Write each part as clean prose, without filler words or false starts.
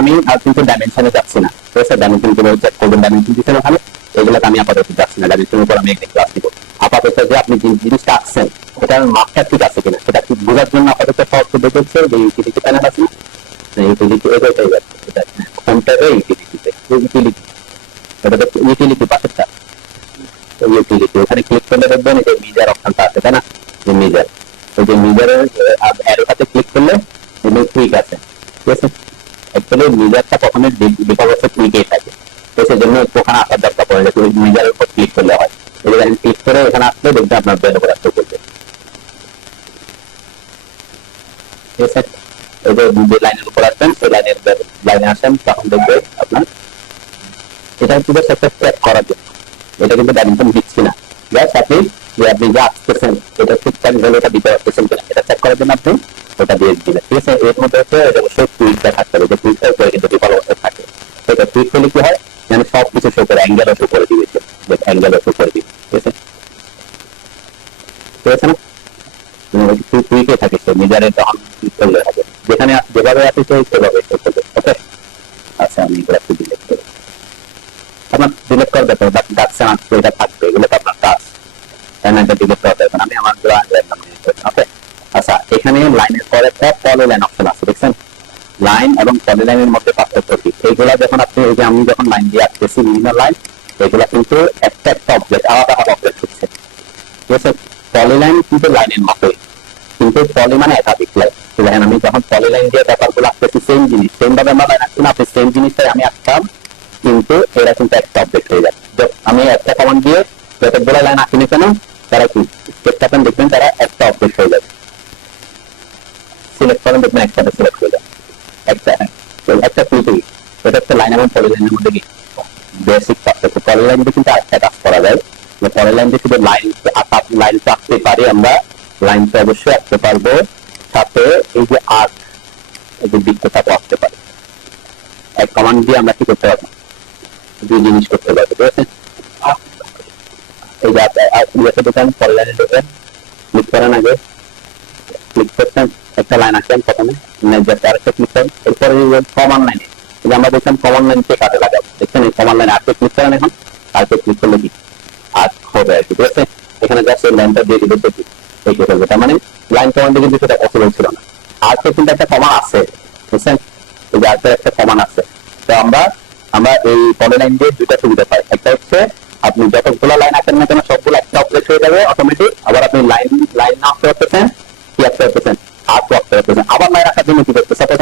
আমি কিন্তু ডাইমেনশনে যাচ্ছি না, ঠিক আছে? ডাইমেনশন গুলো চেক করবেন, ডাইমেনশন দিচ্ছেন ওখানে, এগুলোতে আমি আপাতত যাচ্ছি না। ডাইমেনশনের উপর আমি একদিন ক্লাস দিব। আপাতত যে আপনি যে জিনিসটা আঁকছেন এটার মাপটা ঠিক আছে কিনা সেটা ঠিক বোঝার জন্য আপাতত সহজ পদ্ধতি হচ্ছে যে ইউটিলিটি প্যানেল আছে না, ইউটিলিটি এটাই যাচ্ছে, এটা কোনটাতে ইউটিলিটিতে, ইউটিলিটি এটা তো ইউটিলিটি পাশেরটা, ইউটিলিটি ওখানে ক্লিক করলে দেখবেন এই যে মিজার অপশনটা আছে, তাই না? যে মিজার, ওই যে মিজারের অ্যারোটাতে ক্লিক করলে ঠিক আছে, ঠিক আছে? অ্যাকচুয়ালি মিজারটা প্রথমে ডিফল্ট ক্লিকেই থাকে, তো সেজন্য ওখানে আসার দরকার পড়ে না, মিজারের উপর ক্লিক করলে হয়। এবার ক্লিক করে এখানে আসলে দেখবেন আপনার বের করে আসতে করবে, ঠিক আছে? এই যে লাইনের উপর আসবেন, সেই লাইনে আসেন, তখন দেখবে আপনার এটা কিন্তু একটা চেক করার জন্য, এটা কিন্তু ডাইমেনশন দিচ্ছি না, জাস্ট আপনি যা আসতেছেন এটা ঠিকঠাক ভাবে এটা দিতে পারতেছেন কিনা এটা চেক করার জন্য আপনি ওটা দিয়ে দিবেন, ঠিক আছে? এর মধ্যে হচ্ছে এটা অবশ্যই টুইটটা থাকতে হবে, যে টুইটটা উপরে কিন্তু ডিফল্ট অবস্থায় থাকে। এটা টুইট করলে কি হয়, মানে সব কিছু শো করে, অ্যাঙ্গেলও শো করে দিয়েছে, অ্যাঙ্গেলও শো করে দিবে, ঠিক আছে? ঠিক আছে না? টুইটে থাকে, সে মিজারে তখন ক্লিক করলে হবে, যেখানে যেভাবে আছে সেভাবে শো করবে, ওকে? আচ্ছা, আমি এগুলো একটু ডিলিট করি, আপনার ডিলিট করবে তো ডাকছে না, এটা থাকবে, এগুলো তো আপনার কাজ, তাই না? এটা ডিলিট করতে হবে, আমি আমার গুলো আনলাম, ওকে? আচ্ছা, এখানে লাইনের পরে একটা পলিলাইন অপশন আছে, দেখছেন? লাইন এবং পলিলাইনের মধ্যে পার্থক্য কি? এইগুলা যখন আপনি, এই যে আমি যখন লাইন দিয়ে আসতেছি বিভিন্ন লাইন, এগুলা কিন্তু একটা একটা অবজেক্ট, আলাদা আলাদা অবজেক্ট হচ্ছে, ঠিক আছে? পলিলাইন কিন্তু লাইনের মতোই, কিন্তু পলি মানে একাধিক লাইন। দেখেন আমি যখন পলিলাইন দিয়ে ব্যাপারগুলো আসতেছি, সেম জিনিস, সেম ভাবে আমরা লাইন আসছি না, আপনি সেম জিনিসটাই আমি আসতাম, কিন্তু এরা কিন্তু একটা অবজেক্ট হয়ে যাবে। আমি একটা কমান্ড দিয়ে যতগুলো লাইন আসিনি কেন, তারা কি দেখবেন তারা একটা অবজেক্ট হয়ে যাবে। সিলেক্ট করেন, দেখবেন একসাথে সিলেক্ট হয়ে যাবে, একটা ক্লিকই। এটা হচ্ছে লাইন এবং পলিলাইনের মধ্যে কি বেসিক পার্থক্য। পলিলাইন দিয়ে কিন্তু আরেকটা কাজ করা যায়, যে পলিলাইন দিয়ে শুধু লাইন আঁকতে পারি আমরা, লাইনটা অবশ্যই আঁকতে পারবো, সাথে এই যে আর্ক, এই যে বৃত্তটাও আঁকতে পারি। এক কমান্ড দিয়ে আমরা কি করতে পারবো, দুই জিনিস করতে পারবো, ঠিক আছে? এই যে দোকান পলিলাইনে ঢোকেন, ক্লিক করেন, আগে ক্লিক করছেন, একটা লাইন আসেন প্রথমে, আরেকটা ক্লিক করেন, এরপরে কমান লাইনে আমরা দেখলাম কমান লাইনকে কাজে লাগাবো, দেখছেন? এই কমান লাইনে আরেকটা ক্লিক করেন, এখন আরেকটা ক্লিক করলে কি আর্ক হবে আর কি, ঠিক আছে? এখানে জাস্ট এই লাইনটা দিয়ে দিলে কি এই করবে, তার মানে লাইন কমান্ডে কিন্তু সেটা পসিবল ছিল না। আর্কের কিন্তু একটা কমান আছে, বুঝছেন? এই যে আর্কের একটা কমান আছে। তো আমরা এই পলিলাইন দিয়ে দুইটা সুবিধা পাই, একটা হচ্ছে আপনি যতগুলো লাইন আঁকেন না কেন সবগুলো একটা অবজেক্ট হয়ে যাবে অটোমেটিক, আবার আপনি লাইন না আঁকতে পারতেছেন, কি আঁকতে পারতেছেন, আর্ক আঁকতে পারতেছেন। আবার লাইন আঁকার জন্য কি করতে, সাপোজ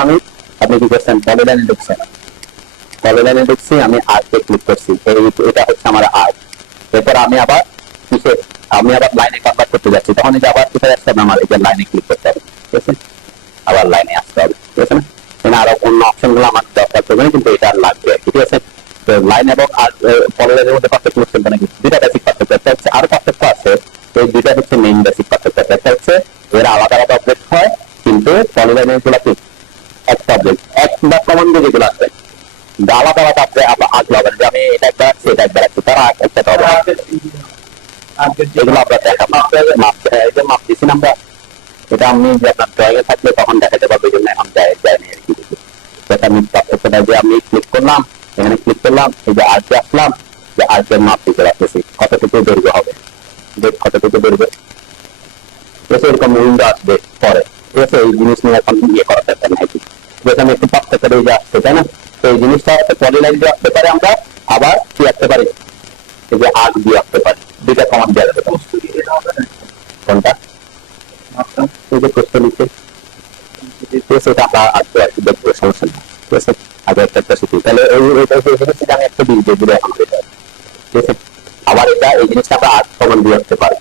আপনি কি করছেন, পলিলাইনে ঢুকছেন, পলিলাইনে ঢুকছি, আমি আর্কে ক্লিক করছি, এটা হচ্ছে আমার আর্ক। এরপর আমি আবার লাইনে কনভার্ট করতে যাচ্ছি, তখন এই যে আবার কোথায় আসতে হবে, আমার এই যে লাইনে ক্লিক করতে হবে, ঠিক আছে? আবার লাইনে আসতে হবে, ঠিক আছে না? আরো অন্য অপশন গুলো আমার দরকার পড়বে না, কিন্তু এটা লাগবে, ঠিক আছে? তো লাইন এবং পলিলাইনের মধ্যে পার্থক্য হচ্ছে নাকি দুইটা বেসিক পার্থক্য, একটা হচ্ছে আরো পার্থক্য আছে, এই দুইটা হচ্ছে মেইন বেসিক পার্থক্য। একটা হচ্ছে এরা আলাদা আলাদা অবজেক্ট হয়, কিন্তু পলিলাইনের গুলো কি একটা অবজেক্ট, একটা কমান্ডে যেগুলো আছে আলাদা আলাদা আঁকলে হবে, যে আমি এটা একবার আসছি, এটা একবার আসছি, তারা একটা হবে, এগুলো আমরা দেখাবো, মাপ দিচ্ছি না আমরা, এটা আমি যে আপনার ড্রয়িং এ থাকলে তখন দেখাতে পারবো, এই জন্য এখন যায়নি আর কি। আমি পার্থক্যটা যে আমি ক্লিক করলাম, এখানে ক্লিক করলাম, এই যে আর্কে আসলাম, যে আর্কের মাপ দিতে রাখতেছি কতটুকু দৈর্ঘ্য হবে, কতটুকু দৈর্ঘ্য, ঠিক আছে? এরকম উইন্ডো আসবে পরে, ঠিক আছে? এই জিনিস নিয়ে এখন করার দরকার নাই, যেখানে একটু পার্থক্য করে যে আসছে, তাই না? তো এই জিনিসটা হচ্ছে পলিলাইন দিয়ে আসতে পারে, আমরা আবার কি আসতে পারি, এই যে আর্ক দিয়ে আসতে পারি, দুইটা কমান্ড দেওয়া যাবে। কোনটা এই যে প্রশ্ন লিখে, সেটা আমরা আসবে আর কি, দেখবো, সমস্যা নেই, ঠিক আছে? আগে একটা শিখি, তাহলে আমি একটা দিন দিয়ে এখন, ঠিক আছে? আবার এই জিনিসটা আমরা আর্ক কমান্ড দিয়ে আসতে পারি,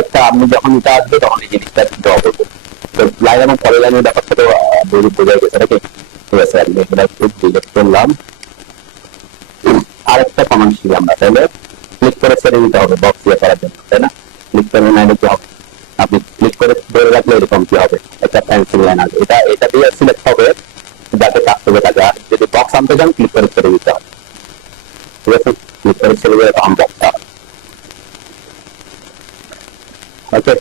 একটা আপনি যখন এটা আসবে তখন এই জিনিসটা ড্র করবো। লাইন এবং পলিলাইনের ব্যাপারটা তো বোঝা গেছে নাকি? ঠিক আছে, আমি এগুলো একটু ডিলিট করলাম। আরেকটা কমান্ড শিখি আমরা, তাহলে ক্লিক করে ছেড়ে দিতে হবে বক্স দিয়ে করার জন্য, তাই না? ক্লিক করে না কি হবে, আপনি ক্লিক করে ধরে রাখলে এরকম কি হবে, একটা পেন্সিল লাইন আছে, এটা দিয়ে সিলেক্ট হবে যাতে কাজ করবে তাকে। আর যদি বক্স আনতে চান ক্লিক করে ছেড়ে দিতে হবে, ঠিক আছে? ক্লিক করে ছেড়ে দিলে বক্সটা, ওকে?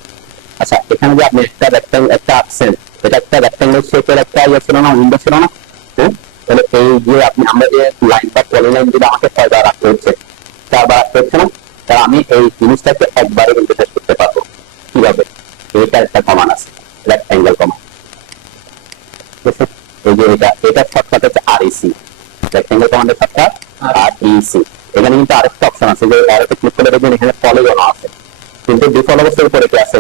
আচ্ছা, এখানে যে আপনি একটা আঁকছেন, এটা একটা রেক্টাঙ্গেল শেপের একটা ইয়ে ছিল না, উইন্ডো ছিল না, তাহলে এই যে আমরা যে লাইন বা পলিলাইন যদি আমাকে 6 বার রাখতে হচ্ছে, 4 বার রাখতে হচ্ছে না, তাহলে আমি এই জিনিসটাকে একবারে ইন্টারফেস করতে পারবো। কিভাবে? এটা একটা কমান্ড আছে, রেক্ট্যাঙ্গেল কমান্ড। ঠিক আছে, এই যে এটা শর্টকাট হচ্ছে আরইসি, রেক্ট্যাঙ্গেল কমান্ডের শর্টকাট আরইসি। এখানে কিন্তু আরেকটা অপশন আছে, যে আরেকটা ক্লিক করে দেখবেন এখানে পলিগন আছে, কিন্তু ডিফল্ট অবস্থার উপরে কি আছে?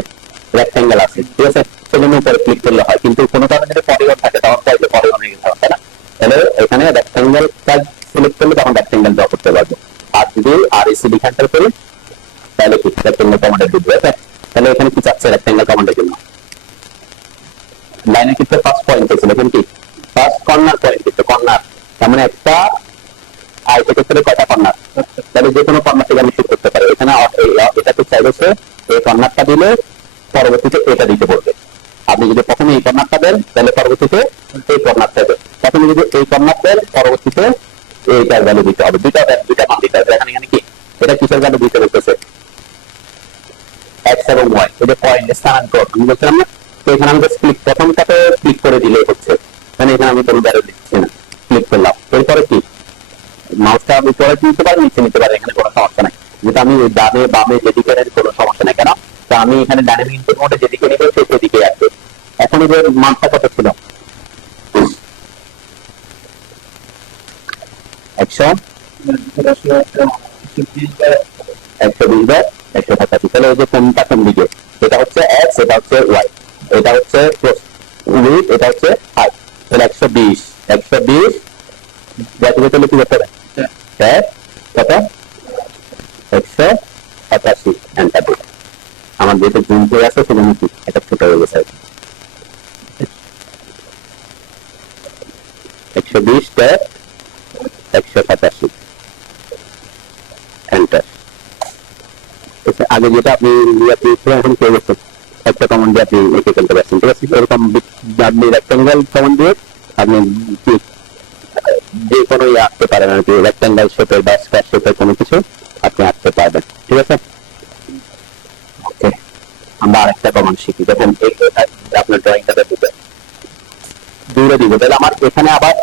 রেক্ট্যাঙ্গেল আছে। ঠিক আছে, সেজন্য উপরে ক্লিক করলে হয়, কিন্তু কোনো কারণে যদি পলিগন থাকে তখন চাইলে পলিগন হয়ে গেছে, তাই না? তাহলে এখানে রেক্ট্যাঙ্গেল সিলেক্ট করলে তখন রেক্ট্যাঙ্গেল ড্র করতে পারবো। আর যদি আরইসি এন্টার করি তাহলে কি রেক্ট্যাঙ্গেল কমান্ডে ঢুকবে। তাহলে এখানে কি চাচ্ছে রেক্ট্যাঙ্গেল কমান্ডের জন্য? লাইনের ক্ষেত্রে ফার্স্ট পয়েন্ট ছিল কিন্তু ফার্স্ট কর্নার পয়েন্ট, কিন্তু কর্নার তার মানে একটা আয়তক্ষেত্রে কয়টা কর্নার, তাহলে যে কোনো কর্নার থেকে আমি শুরু করতে পারি। এখানে এটাতে চাইছে এই কর্নারটা দিলে পরবর্তীতে এটা দিতে বলবে। আপনি যদি প্রথমে এই কর্নারটা দেন তাহলে পরবর্তীতে এই কর্নারটা দেবে, প্রথমে যদি এই কর্নার দেন পরবর্তীতে এইটার ভ্যালু দিতে হবে। দুইটা মান দিতে হবে। এখানে কি এটা কিসের ভ্যালু দিতে বলতেছে? এক্স এবং ওয়াই, এটা পয়েন্ট স্থানান্তর আমি বলছিলাম না। তো এখানে আমি জাস্ট প্রথমটাতে ক্লিক করে দিলে হচ্ছে, মানে এখানে আমি কোনো ভ্যালু দিচ্ছি না, ক্লিক করলাম। এরপরে কি মাউসটা আমি উপরে নিতে পারি, নিচে নিতে পারি, এখানে কোনো সমস্যা নাই। যেটা আমি ডানে বামে যেদিকে নেই কোনো সমস্যা নাই। কেন? তো আমি এখানে ডাইনামিক ইনপুট মোডে যেদিকে নিব সেদিকে আসবে। এখন যে মানটা কত ছিল? 120/185। তাহলে এই যে কোনটা কোন দিকে? এটা হচ্ছে এক্স, এটা হচ্ছে ওয়াই, এটা হচ্ছে উইথ, এটা হচ্ছে হাইট। তাহলে 120 জাতীয় তাহলে কি করতে হবে? কত? 185 এন্টার দিতে। আমার যেটা জুম করে আছে সেজন্য কি এটা ছোট হয়ে গেছে। 120/185 এন্টার। আগে যেটা আপনি এখন কে গেছেন একটা কমান্ড দিয়ে আপনি এঁকে ফেলতে পারছেন। ঠিক আছে, এরকম আপনি রেক্টাঙ্গেল কমান্ড দিয়ে আপনি যে কোনো ইয়ে আঁকতে পারেন আর কি, রেক্টাঙ্গেল শেপের বা স্কয়ার শেপের কোনো কিছু আপনি আঁকতে পারবেন। ঠিক আছে, ওকে। আমরা আরেকটা কমান্ড শিখি। দেখুন আপনার ড্রয়িংটাতে দূরে দিব, তাহলে আমার এখানে আবার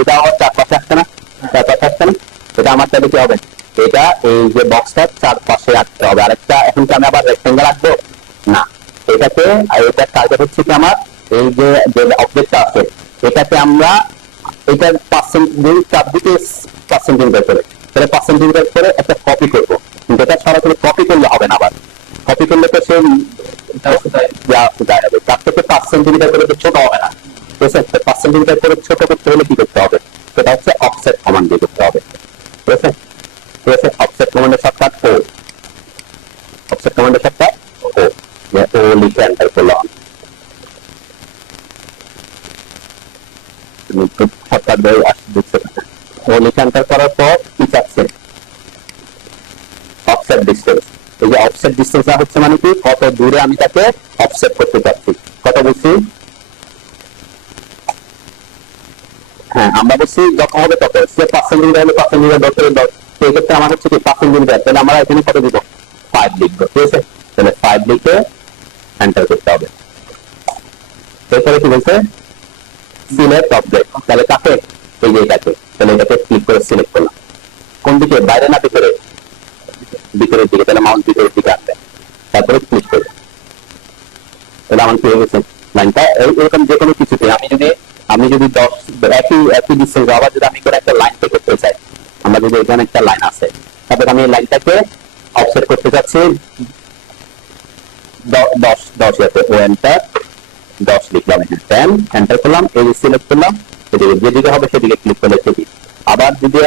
এটা আমার চারপাশে আসছে না, চারপাশে আসছে না। এটা আমার তাহলে কি হবে? এটা এই যে বক্সটা চারপাশে আঁকতে হবে। আরেকটা এখন কি আমি আবার রেক্টাঙ্গেল আঁকবো না, এটাতে এটার টার্গেট হচ্ছে কি আমার এই যে অবজেক্টটা আছে এটাকে আমরা এটার পার্সেন্টেজ চারদিকে পার্সেন্টেজ করে, তাহলে পার্সেন্টেজ করে একটা কপি করবো। কিন্তু এটা সরাসরি কপি করলে হবে না, আবার কপি করলে তো সে তার থেকে পার্সেন্টেজ করে তো ছোট হবে না। ঠিক আছে, পার্সেন্টেজ করে ছোট করতে হলে কি করতে হবে? সেটা হচ্ছে অফসেট কমান্ড দিয়ে করতে হবে। ঠিক আছে, ঠিক আছে, অফসেট কমান্ডের শর্টকাট ও, অফসেট কমান্ডের শর্টকাট ও লিখে এন্টার করলাম। শর্টকাট দিয়ে আসছে ও লিখে এন্টার করার পর কি চাচ্ছে? Offset distance. এই যে অফসেট ডিসটেন্স হচ্ছে মানে কি কত দূরে আমি তাকে অফসেট করতে চাচ্ছি। কত বলছি? হ্যাঁ, আমরা বলছি যত হবে তত, সে পার্সেন্টেজ হলে পার্সেন্টেজ সেই ক্ষেত্রে আমার হচ্ছে কি পার্সেন্টেজ দেয়, তাহলে আমরা এখানে কত দিব? 5 লিখবো। ঠিক আছে, তাহলে 5 লিখে এন্টার করতে হবে। এরপরে কি বলছে? Select object. তাহলে কাকে? এই যে এটাকে, তাহলে এটাকে ক্লিক করে সিলেক্ট করলাম। কোন দিকে? বাইরে না ভিতরে? ভিতরের দিকে। তাহলে মাউস ভিতরের দিকে আসবে, তারপরে ক্লিক করবে। তাহলে আমার কি হয়ে গেছে? লাইনটা এরকম যে কোনো কিছুতে আমি যদি 10 একই ডিসটেন্স আবার যদি আমি করে একটা লাইন করতে চাই, আমরা যদি এখানে একটা লাইন আছে, তারপরে আমি এই লাইনটাকে অফসেট করতে চাচ্ছি 10 ইয়াতে ও এন্টার 10 লিখলাম, এখানে 10 এন্টার করলাম, এই সিলেক্ট করলাম, এদিকে যেদিকে হবে সেদিকে ক্লিক করলে সেদিকে। আবার যদি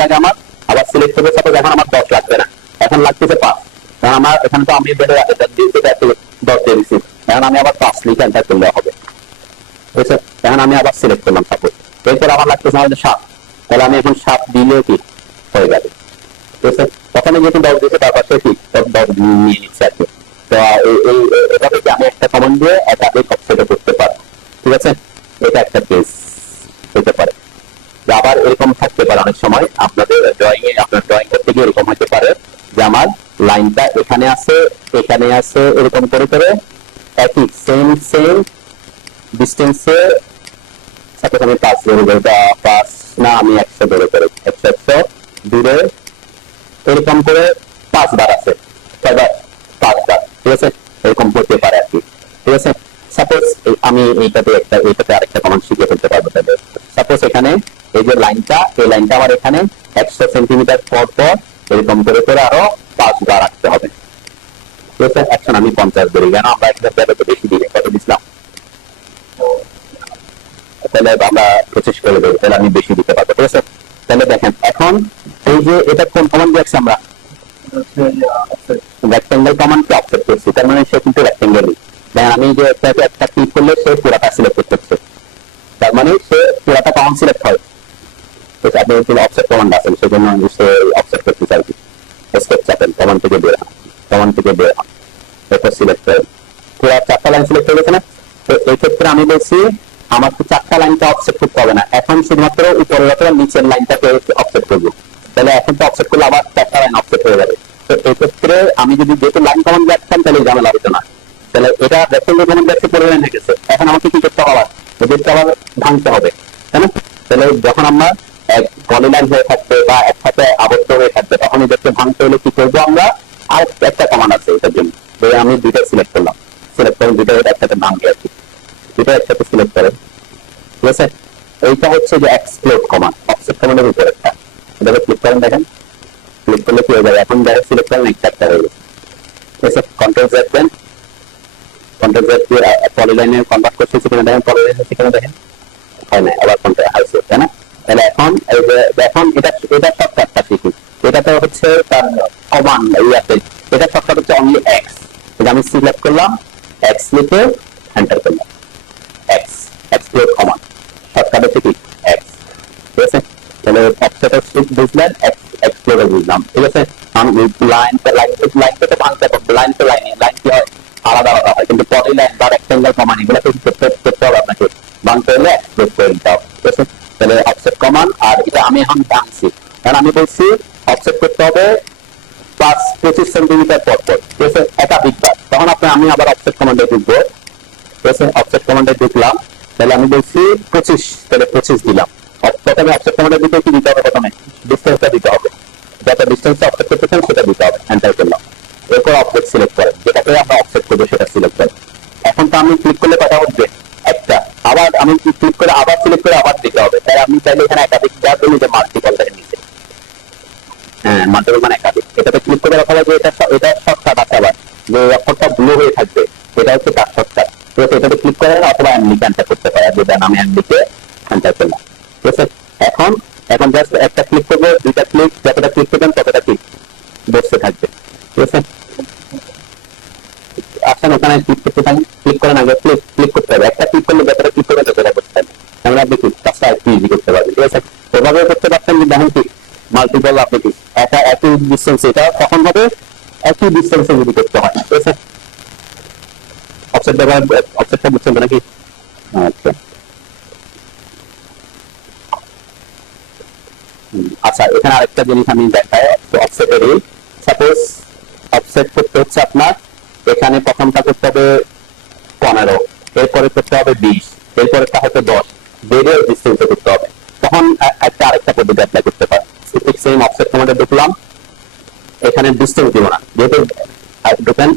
লাগে আমার আবার সিলেক্ট করবে, সাপোজ এখন আমার 10 লাগবে না, এখন লাগতেছে 5, কারণ আমার এখানে তো আমি বেড়ে 10 দিয়ে দিচ্ছি, এখন আমি আবার 5 লিখে এন্টার করলে হবে। বুঝছে? এখন আমি আবার সিলেক্ট করলাম সাপোজ, এরপর আমার লাগতেছে আমাদের 7, তাহলে আমি এখন 7 দিলেও কি হয়ে যাবে। বুঝছে? প্রথমে যেহেতু 10 দিয়েছে তারপর সে কি 10 নিয়ে নিচ্ছে আর কি। তো এভাবে কি আমি একটা কমান্ড দিয়ে একাধিক অফসেট করতে পারবো। ঠিক আছে, এটা একটা কেস হতে পারে। আবার এরকম থাকতে পারে অনেক সময় আপনাদের আপনার ড্রয়িং করতে গিয়ে এরকম হতে পারে যে আমার লাইনটা এখানে আছে এরকম করে করে একই সেম ডিস্টেন্সে সাপোজ আমি 5 ধরে 5 না আমি 100 ধরে করে 100 দূরে এরকম করে 5 বার আছে, কয়বার? 5 বার, ঠিক আছে, এরকম হতে পারে আর কি, ঠিক আছে। সাপোজ আমি এইটাতে আরেকটা কমান্ড শিখে ফেলতে পারবো। তাহলে সাপোজ এখানে এই যে লাইনটা, এই লাইনটা আমার এখানে 100 সেন্টিমিটার পর পর এরকম করে করে আরো 5 বার রাখতে হবে, ঠিক আছে। এখন আমি 50 ধরি, কেন আমরা একটা তো বেশি দিই, কত দিছিলাম? তাহলে আমরা 25 করে দেবো, তাহলে আমি বেশি দিতে পারবো, ঠিক আছে। তাহলে দেখেন এখন এই যে এটা কোন কমান্ড দিয়েছি আমরা? রেক্টেঙ্গেল কমান্ডকে অফসেট করছি, তার মানে সে কিন্তু রেক্টেঙ্গেলই। দেখেন আমি যে একটা ক্লিক করলে সে পুরাটা সিলেক্ট করছে, তার মানে সে পুরাটা কমান্ড সিলেক্ট হয়। আপনি অফসেট কমান্ড আছেন, সেজন্য সে অফসেট করতে চাইছি। এসকেপ চাপেন, কমান্ড থেকে বের হন, কমান্ড থেকে বের হন, এরপর সিলেক্ট করেন, পুরো 4টা লাইন সিলেক্ট হয়ে গেছে না? তো এই ক্ষেত্রে আমি বলছি আমার তো 4টা লাইনটা অফসেট করতে হবে না, এখন শুধুমাত্র উপরের অথবা নিচের লাইনটাকে অফসেট করবো। তাহলে এখন তো অফসেট করলে আবার 4টা লাইন অফসেট হয়ে যাবে। তো এই ক্ষেত্রে আমি যদি যেহেতু লাইন কমান্ড রাখতাম তাহলে ঝামেলা হতো না। তাহলে এটা রেক্টেঙ্গেল কমান্ড দেখতে পরিমাণ হয়ে গেছে, এখন আমাকে কি করতে হবে? এদেরকে আবার ভাঙতে হবে, তাই না? তাহলে যখন আমরা এক পলিলাইন হয়ে থাকবে বা একসাথে আবদ্ধ হয়ে থাকবে, তখন এদেরকে ভাঙতে হলে কি করবো আমরা? আর একটা কমান্ড আছে এটার জন্য, আমি দুইটা সিলেক্ট করলাম, সিলেক্ট করে দুইটা একসাথে ভাঙবে আর কি, দুইটা একসাথে সিলেক্ট করেন, ঠিক আছে। এইটা হচ্ছে যে এক্সপ্লোড কমান্ড, অফসেট কমান্ডের উপর একটা, এটাকে ক্লিক করেন, দেখেন ক্লিক করলে কি হয়ে যাবে? এখন যারা সিলেক্ট করেন একটা হয়ে গেছে, ঠিক আছে। কন্ট্রোল জেড দেন, কন্ট্রোল জেড দিয়ে পলিলাইনে কনভার্ট করছে, সেখানে দেখেন পলিলাইন সেখানে দেখেন হয় না, আবার কন্ট্রোল হাইছে, তাই না? তাহলে এখন এই যে এখন এটা শর্টকাটটা শিখি, এটাতে হচ্ছে তার কমান্ড ইয়াতে, এটা শর্টকাট হচ্ছে অনলি এক্স। এটা আমি সিলেক্ট করলাম, এক্স লিখে এন্টার করলাম, এক্স এক্সপ্লোড কমান্ড, শর্টকাট হচ্ছে কি এক্স, ঠিক আছে। তাহলে অফসেটের বুঝলেন, এক্সপ্লোডার বুঝলাম, ঠিক আছে। লাইন তো ভাঙতে হবে, লাইন তো লাইন কি হয় আলাদা আলাদা হয়, কিন্তু পলি লাইন বা রেক্টেঙ্গেল কমান্ড এগুলো করতে হবে আপনাকে, ভাঙতে হলে এক্সপ্লোড করে দিতে হবে, ঠিক আছে। তাহলে অফসেট কমান্ড, আর এটা আমি এখন ভাঙছি, কারণ আমি বলছি অফসেট করতে হবে 25 সেন্টিমিটার পর পর, ঠিক আছে, একাধিকবার। তখন আমি আবার অফসেট কমান্ডে ঢুকবো, ঠিক আছে। অফসেট কমান্ডে ঢুকলাম, তাহলে আমি বলছি 25, তাহলে 25 দিলাম। প্রথমে অফসেট কমান্ডের দিকে কি দিতে হবে? প্রথমে ডিসটেন্সটা দিতে হবে, যত ডিসটেন্সটা অফসেট করতে চান সেটা দিতে হবে, এন্টার করলাম। এরপর অবজেক্ট সিলেক্ট করেন, যেটাকে আমরা অফসেট করবো সেটা সিলেক্ট করেন। এখন তো আমি ক্লিক করলে কথা হচ্ছে একটা, আবার আমি ক্লিক করে আবার সিলেক্ট করে আবার দিতে হবে, তাই আপনি চাইলে এখানে একাধিক দেওয়ার জন্য যে মাল্টিপল থেকে নিচে, হ্যাঁ মাল্টিপল মানে একাধিক, এটাতে ক্লিক করে রাখা হবে যে এটা শর্টকাট আছে, আবার যে অক্ষরটা ব্লু হয়ে থাকবে এটা হচ্ছে তার শর্টকাট, তো এটাতে ক্লিক করে অথবা এমনিকে এন্টার করতে পারে, যেটা আমি এমনিকে এন্টার করলাম, ঠিক আছে। এখন জাস্ট একটা ক্লিক করবো, দুইটা ক্লিক, যতটা ক্লিক করবেন ততটা ক্লিক বসতে থাকবে, ঠিক আছে। আসেন ওখানে ক্লিক করতে থাকেন, ক্লিক করেন আগে ক্লিক করতে হবে, একটা ক্লিক করলে যতটা ক্লিক করবে ততটা করতে হবে, আমরা দেখি কাজটা একটু ইজি করতে পারবেন, ঠিক আছে। এভাবে করতে পারছেন, কিন্তু এখন কি মাল্টিপল আপনি কি একই ডিস্টেন্স, এটা তখন হবে একই ডিস্টেন্সে যদি করতে হয়, ঠিক আছে। অফসেট ব্যবহার, অফসেটটা বুঝছেন নাকি? আচ্ছা আচ্ছা, এখানে আরেকটা জিনিস আমি দেখাই, অফসেটেরই সাপোজ অফসেট করতে হচ্ছে আপনার, এখানে প্রথমটা করতে হবে 15, এরপরে করতে হবে 20, এরপরে হয়তো 10, বেড়ে ডিস্টেন্সে করতে হবে, তখন আরেকটা পদ্ধতি অ্যাপ্লাই করতে পারে। ঠিক সেম অফসেট কমান্ডে ঢুকলাম, এখানে ডিস্টেন্স দিব না, যেহেতু ঢুকেন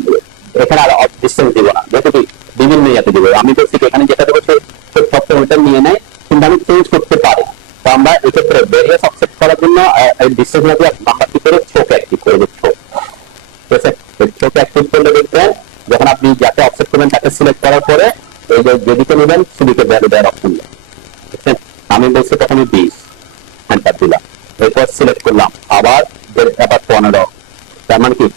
এখানে আর ডিস্টেন্স দিব না, যেহেতু কি বিভিন্ন ইয়াতে দিব, আমি বলছি এখানে যেটা দেবো সবসময়টা নিয়ে নেয়, কিন্তু আমি চেঞ্জ করতে পারি। তো আমরা এক্ষেত্রে ভেরিয়াস অফসেট করার জন্য ডিস্টেন্স না দিয়ে আমরা কি করে ছোক অ্যাক্টিভ করে দিচ্ছি, ঠিক আছে। ছোক অ্যাক্টিভ করলে দেখবেন যখন আপনি যাকে অফসেট করবেন তাকে সিলেক্ট করার পরে এই যে যেদিকে নেবেন সেদিকে ভ্যালু দেওয়ার অপশন দেয়, বুঝছেন। আমি বলছি প্রথমে 20 এন্টার দিলাম, এরপর সিলেক্ট করলাম আবার 15, তার মানে কি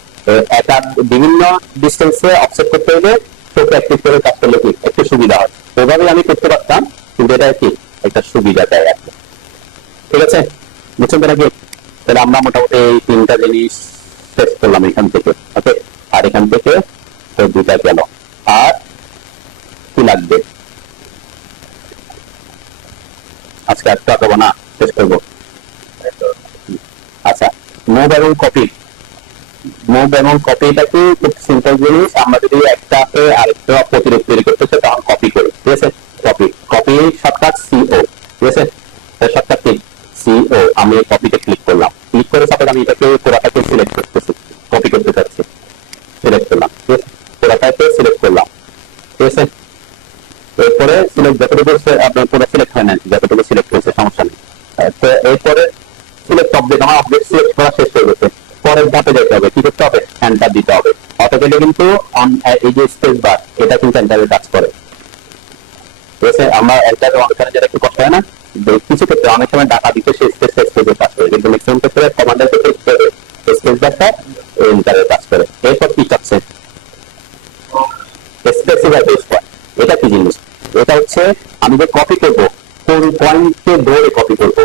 বিভিন্ন ডিস্টেন্সে অফসেট করতে হলে ছোট অ্যাক্টিভ করে কাজ করলে কি একটু সুবিধা হয়, ওইভাবে আমি করতে পারতাম, কিন্তু এটা কি একটা সুবিধা দেয় আর কি, ঠিক আছে, বুঝছেন তো নাকি? তাহলে আমরা মোটামুটি এই 3টা জিনিস শেষ করলাম এখান থেকে, ওকে। আর এখান থেকে তো 2টা গেল, আর কি লাগবে আজকে একটা করবো না, শেষ করবো। আচ্ছা, মুভ এবং কপি, মুভ এবং কপিটা কি খুব সিম্পল জিনিস, আমরা যদি একটাকে আরেকটা প্রতিরূপ তৈরি করতে চাই তখন কপি করি, ঠিক আছে। কপি শর্টকাট CO, ঠিক আছে, শর্টকাট কি আমি কপিতে ক্লিক করলাম, ক্লিক করে সাপোজ আমি এটাকে পুরাটাকে সিলেক্ট করতেছি, কপি করতে চাচ্ছি, সিলেক্ট করলাম, পুরাটাকে সিলেক্ট করলাম, ঠিক আছে। এরপরে সিলেক্ট যতটুকু আপনার পুরো সিলেক্ট হয় না, যতটুকু সিলেক্ট হয়েছে সমস্যা নেই। তো এরপরে সিলেক্ট অবজেক্ট, আমার অবজেক্ট সিলেক্ট করা শেষ হয়ে গেছে, পরের ধাপে যেতে হবে, কি করতে হবে, এন্টার দিতে হবে। অটোমেটিক কিন্তু এই যে স্পেস বার, এটা কিন্তু এন্টারের কাজ করে, ঠিক আছে। আমরা এন্টারের অনুসারে যেটা একটু কষ্ট হয় না, কিছু ক্ষেত্রে অনেক সময় ডাটা দিতে সে স্পেস স্পেসের কাজ করে, কিন্তু ম্যাক্সিমাম ক্ষেত্রে কমান্ডের ক্ষেত্রে স্পেস বারটা এন্টারের কাজ করে। এরপর কি চাচ্ছে, স্পেসিফাই বেস পয়েন্ট। এটা কি জিনিস, এটা হচ্ছে আমি যে কপি করব, কোন পয়েন্টকে ধরে কপি করব।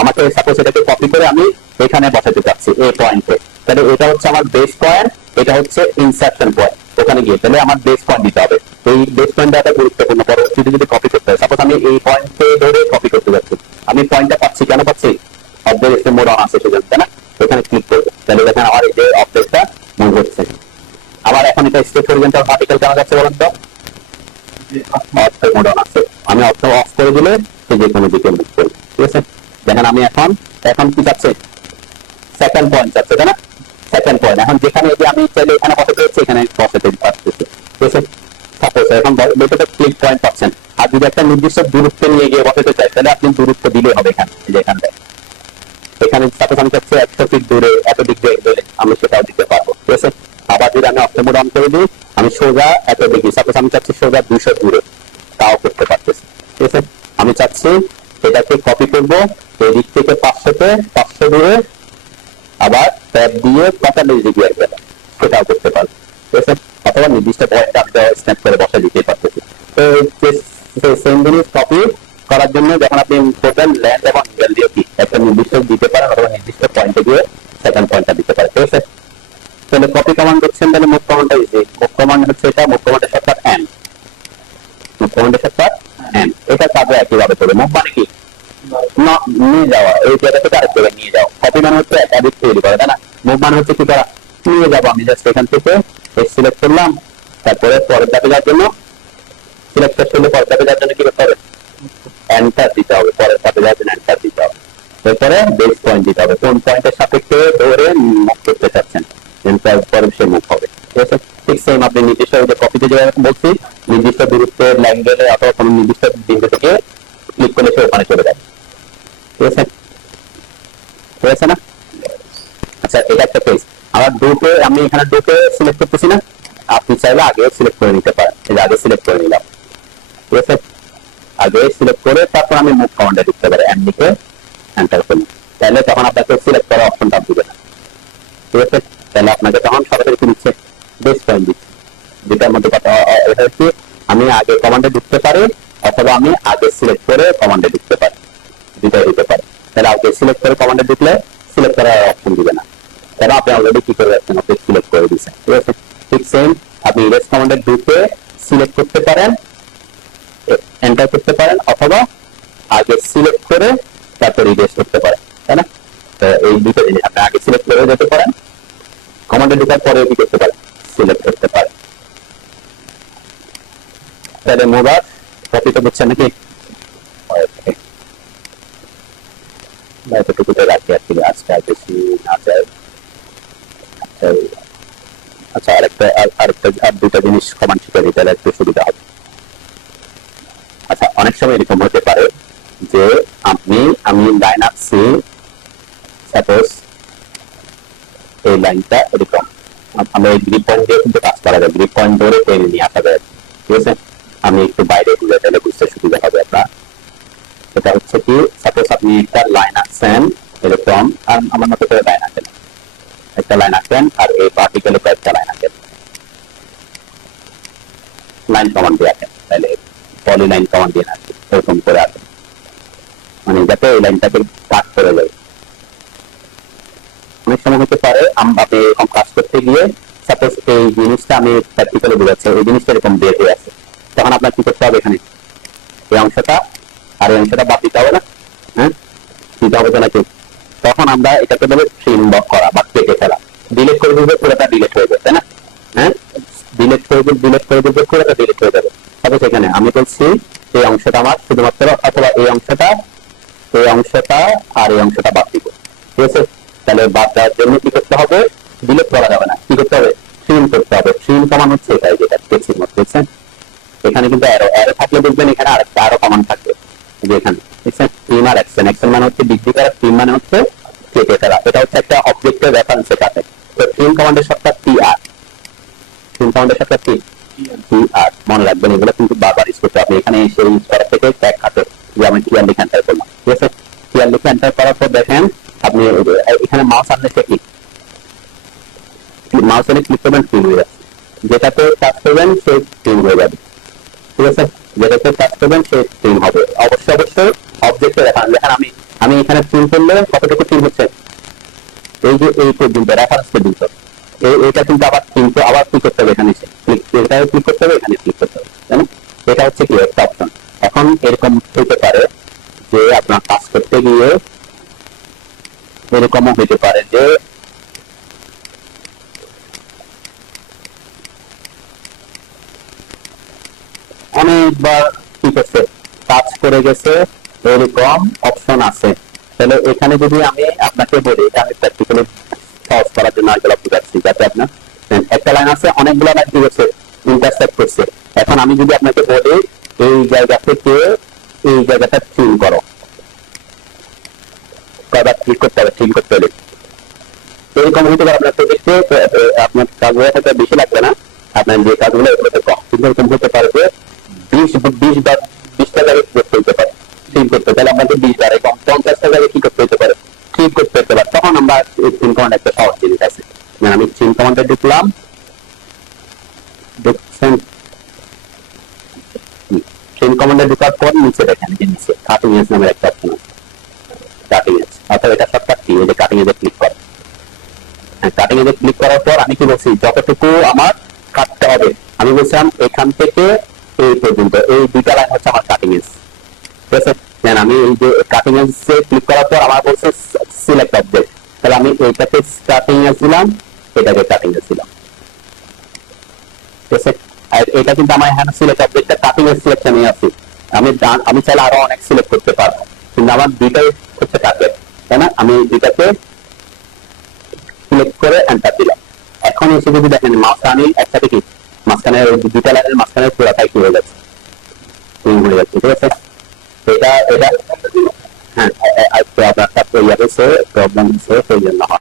আমাকে সাপোজ এটাকে কপি করে আমি এখানে বসাতে চাচ্ছি এই পয়েন্টে, তাহলে এটা হচ্ছে আমার বেস পয়েন্ট, এটা হচ্ছে ইনসার্শন পয়েন্ট। ওখানে গিয়ে তাহলে আমার বেস পয়েন্ট দিতে হবে, এই বেস পয়েন্টটা একটা গুরুত্বপূর্ণ, পরবর্তীতে যদি কপি করতে হয়, সাপোজ আমি এই পয়েন্টকে ধরে কপি করতে যাচ্ছি, আমি পয়েন্টটা পাচ্ছি, কেন পাচ্ছি, অবজেক্ট মোড অন আছে সেজন্য, তাই না। এখানে ক্লিক করবো, তাহলে দেখেন আমার এই যে অবজেক্টটা মুভ হচ্ছে। আবার এখন এটা স্টেপ হরিজন্টাল ভার্টিক্যাল কেন যাচ্ছে বলেন তো, অর্থ মোড অন আছে, আমি অর্থ অফ করে দিলে সে যে কোনো দিকে মুভ করবে, ঠিক আছে। দেখেন আমি এখন এখন কি চাচ্ছে, সেকেন্ড পয়েন্ট চাচ্ছে, তাই না, সেকেন্ড পয়েন্ট। এখন যেখানে যে আমি চাইলে এখানে বসাতে হচ্ছে, এখানে বসাতে পারতেছি, ঠিক আছে। সাপোজ এখন বইটাতে ক্লিক পয়েন্ট পাচ্ছেন, আর যদি একটা নির্দিষ্ট দূরত্ব নিয়ে গিয়ে বসাতে চাই, তাহলে আপনি দূরত্ব দিলে হবে এখানে, যে এখানটায়, এখানে সাপোজ আমি চাচ্ছি 100 ফিট দূরে এত ডিগ্রি দিলে আমি সেটাও দিতে পারবো, ঠিক আছে। আবার যদি আমি অর্থ মোড অন করে দিই, আমি সোজা এত ডিগ্রি, সাপোজ আমি চাচ্ছি সোজা 200 দূরে, তাও করতে পারতেছি, ঠিক আছে। আমি চাচ্ছি এটাকে কপি করব, এই দিক থেকে 500 দূরে, আবার ট্যাব দিয়ে 45 ডিগ্রি আসবে, সেটাও করতে পারবো, ঠিক আছে। অথবা নির্দিষ্ট পয়েন্ট আমি স্ন্যাপ করে বসা দিতে পারতেছি। তো সেম জিনিস কপি করার জন্য যখন আপনি টোটাল ল্যান্ড এবং ইমেল দিয়ে কি একটা নির্দিষ্ট দিতে পারেন, অথবা নির্দিষ্ট পয়েন্টে দিয়ে সেকেন্ড পয়েন্টটা দিতে পারেন, ঠিক আছে। তাহলে কপি কমান্ড করছেন, তাহলে মুভ কমান্ডটা ইজি, মুভ কমান্ড হচ্ছে এটা, মুভ কমান্ডের শর্টকাট এন, মুভ কমান্ডের শর্টকাট এন, এটা কাজে একইভাবে করে। মুভ মানে কি, নিয়ে যাওয়া, এই জায়গা থেকে আরেক জায়গায় নিয়ে যাওয়া। কপি মানে হচ্ছে একাধিক তৈরি করা, তাই না। মুভ মানে হচ্ছে কি করা, নিয়ে যাবো। আমি জাস্ট এখান থেকে সিলেক্ট করলাম, তারপরে পরের ধাপে যাওয়ার জন্য সিলেক্ট করলে পরের ধাপে যাওয়ার জন্য কি করতে হবে, এন্টার দিতে হবে, পরের ধাপে যাওয়ার জন্য এন্টার দিতে হবে। এরপরে বেস পয়েন্ট দিতে হবে, কোন পয়েন্টের সাপেক্ষে ধরে মুভ করতে চাচ্ছেন, পরে সে মুভ হবে, ঠিক আছে। ঠিক সেম আপনি নির্দিষ্ট কপিতে যেভাবে বলছি, নির্দিষ্ট দূরত্বের লাইন গেলে অথবা কোনো নির্দিষ্ট বিন্দু থেকে ক্লিক করলে সে ওখানে চলে যায়, ঠিক আছে, ঠিক আছে না। আচ্ছা, এটা একটা পেজ। আবার ডোকে আমি এখানে ডোকে সিলেক্ট করতেছি না, আপনি চাইলে আগে সিলেক্ট করে নিতে পারেন, এই যে আগে সিলেক্ট করে নিলাম, ঠিক আছে। আগে সিলেক্ট করে তারপর আমি মুভ কমান্ডে ঢুকতে পারি, এম লিখে এন্টার করি, তাহলে তখন আপনাকে সিলেক্ট করার অপশনটা দিবে না, ঠিক আছে। তাহলে আপনাকে তখন সরাসরি কি দিচ্ছে, বেস পয়েন্ট দিচ্ছে। যেটার মধ্যে কথা এটা হচ্ছে আমি আগে কমান্ডে ঢুকতে পারি, অথবা আমি আগে সিলেক্ট করে কমান্ডে ঢুকতে পারি, দুটাই দিতে পারি। তাহলে আগে সিলেক্ট করে কমান্ডে ঢুকলে সিলেক্ট করার অপশন দিবে না, তাহলে আপনি অলরেডি কি করে রাখছেন, আপনি সিলেক্ট করে দিচ্ছেন, ঠিক আছে। ঠিক সেম আপনি ইরেজ কমান্ডে ঢুকে সিলেক্ট করতে পারেন, এন্টার করতে পারেন, অথবা আগে সিলেক্ট করে তারপর ইরেজ করতে পারেন, তাই না। এই দুটো জিনিস আপনি আগে সিলেক্ট করে যেতে পারেন, কমান্ডে ঢোকার পরে কি করতে পারেন, সিলেক্ট করতে পারেন। তাহলে মোবাইল কপি তো বুঝছেন নাকি, এতটুকুতে রাখি আর কি, আজকে আর বেশি না যায়। আচ্ছা, আরেকটা আর দুটা জিনিস কমান্ড শিখে দিই, তাহলে একটু সুবিধা হবে। আচ্ছা, অনেক সময় এরকম হতে পারে যে আমি লাইন আছি, সাপোজ এই লাইনটা এরকম, আমরা এই গ্রিপ পয়েন্ট দিয়ে কিন্তু কাজ করা যায়, গ্রিপ পয়েন্ট ধরে টেনে নিয়ে আসা যায়, ঠিক আছে। আমি একটু বাইরে ঘুরে, তাহলে বুঝতে সুবিধা হবে আপনার। এটা হচ্ছে কি, সাপোজ আপনি একটা লাইন আঁকছেন এরকম, আমার মতো করে লাইন আঁকেন, একটা লাইন আঁকেন, আর এই ভার্টিক্যালে কয়েকটা লাইন আঁকেন, লাইন কমান্ড দিয়ে আঁকেন, তাহলে পলি লাইন কমান্ড দিয়ে আঁকেন, এরকম করে আঁকেন, মানে যাতে এই লাইনটাকে কাট করে যায়। অনেক সময় হতে পারে আপনি এরকম কাজ করতে গিয়ে সাপোজ এই জিনিসটা আমি প্র্যাকটিক্যালি বোঝাচ্ছি, এই জিনিসটা এরকম বের হয়ে আছে, তখন আপনার কি করতে হবে, এখানে এই অংশটা আর এই অংশটা বাদ দিতে হবে না, হ্যাঁ দিতে হবে তো নাকি। তখন আমরা এটাকে বলে ট্রিম করা বা কেটে ফেলা, ডিলিট করে দিলে পুরোটা ডিলিট হয়ে যাবে, তাই না। হ্যাঁ, ডিলিট করে দিলে পুরোটা ডিলিট হয়ে যাবে। সাপোজ এখানে আমি বলছি এই অংশটা আমার শুধুমাত্র, অথবা এই অংশটা আর এই অংশটা বাদ দিব। ঠিক আছে, তাহলে বাদ দেওয়ার জন্য কি করতে হবে, ডিলিট করা যাবে না, কি করতে হবে, ট্রিম করতে হবে। ট্রিম কমান্ড হচ্ছে এটাই, যেটা টেক্সটের মধ্যে দেখছেন এখানে কিন্তু অ্যারো থাকলে দেখবেন এখানে আরেকটা আরো কমান্ড থাকবে, যে এখানে দেখছেন ট্রিম আর অ্যাকশন। অ্যাকশন মানে হচ্ছে বৃদ্ধি করা, ট্রিম মানে হচ্ছে কেটে ফেলা। এটা হচ্ছে একটা অবজেক্টের রেফারেন্সে কাটে। তো ট্রিম কমান্ডের সবটা টি আর, ট্রিম কমান্ডের সবটা টি আর, মনে রাখবেন এগুলো কিন্তু বারবার ইউজ করতে হবে। এখানে এসে ইউজ করা থেকে ট্যাগ খাতে যে আমি টি আর লিখে এন্টার করলাম। ঠিক আছে, টি আর লিখে এন্টার করার পর দেখেন আপনি এখানে মাউস আনলে সে ক্লিক, মাউস এনে ক্লিক করবেন, ট্রিম হয়ে যাচ্ছে। যেটাতে টাচ করবেন সে ট্রিম হয়ে যাবে। ঠিক আছে, যেটাতে টাচ করবেন সে ট্রিম হবে। অবশ্যই অবশ্যই অবজেক্টে দেখান। দেখেন আমি এখানে ট্রিম করলে কতটুকু ট্রিম হচ্ছে, এই যে এই পর্যন্ত রেফারেন্স পর্যন্ত, এইটা কিন্তু আবার কিন্তু আবার কি করতে হবে, এখানে এটাও ক্লিক করতে হবে, এখানে ক্লিক করতে হবে, তাই না? এটা হচ্ছে কি একটা অপশন। এখন এরকম হতে পারে যে আপনার কাজ করতে গিয়ে এরকমও হতে পারে যে অনেকবার কি করছে, কাজ করে গেছে, এরকম অপশন আছে। তাহলে এখানে যদি আমি আপনাকে বলি, এটা আমি প্র্যাকটিক্যালি সহজ করার জন্য আরেকগুলো বুঝাচ্ছি, যাতে আপনার একটা লাইন আছে অনেকগুলো লাইন কি করছে, ইন্টারসেক্ট করছে। এখন আমি যদি আপনাকে বলি এই জায়গা থেকে এই জায়গাটা ট্রিম করো, কয়বার ক্লিক করতে হবে, ট্রিম করতে হলে এরকম হতে পারে। আপনার প্রজেক্টে আপনার কাজগুলো হয়তো বেশি লাগবে না, আপনার যে কাজগুলো এগুলোতে কম, কিন্তু এরকম হতে পারে যে 20টা জায়গায় করতে হতে পারে ট্রিম করতে, তাহলে আপনাকে 20 বার কম 50টা জায়গায় কি করতে হতে পারে, ট্রিম করতে হতে পারে। তখন আমরা ট্রিম কমান্ড একটা সহজ জিনিস আছে, আমি ট্রিম কমান্ডে ঢুকলাম, দেখছেন ট্রিম কমান্ডে ঢোকার পর নিচে দেখেন যে নিচে কাটিং এজ নামের একটা অপশন আছে, কাটিং এজ, অর্থাৎ এটা শর্টকাট কি, এই যে কাটিং এজে ক্লিক করে, কাটিং এজে ক্লিক করার পর আমি কি বলছি, যতটুকু আমার কাটতে হবে আমি বলছিলাম এখান থেকে এই পর্যন্ত, এই দুইটা লাইন হচ্ছে আমার কাটিং এজ। ঠিক আছে, আমি এই যে কাটিং এজ ক্লিক করার পর আমার বলছে সিলেক্ট অবজেক্ট, তাহলে আমি এইটাকে কাটিং এজ দিলাম, এটাকে কাটিং এজ দিলাম। ঠিক আছে, এটা কিন্তু আমার এখানে সিলেক্ট অবজেক্টটা কাটিং এজ সিলেকশনে আছে। আমি চাইলে আরো অনেক সিলেক্ট করতে পারবো, কিন্তু আমার দুইটাই হচ্ছে টার্গেট, তাই না? আমি দুইটাকে সিলেক্ট করে এন্টার দিলাম। এখন এসে যদি দেখেন মাউস আমি একসাথে কি মাঝখানে দুইটা লাইনের মাঝখানে পুরোটাই কি হয়ে যাচ্ছে, হয়ে যাচ্ছে। ঠিক আছে, এটা হ্যাঁ আপনার প্রবলেম হচ্ছে সেই জন্য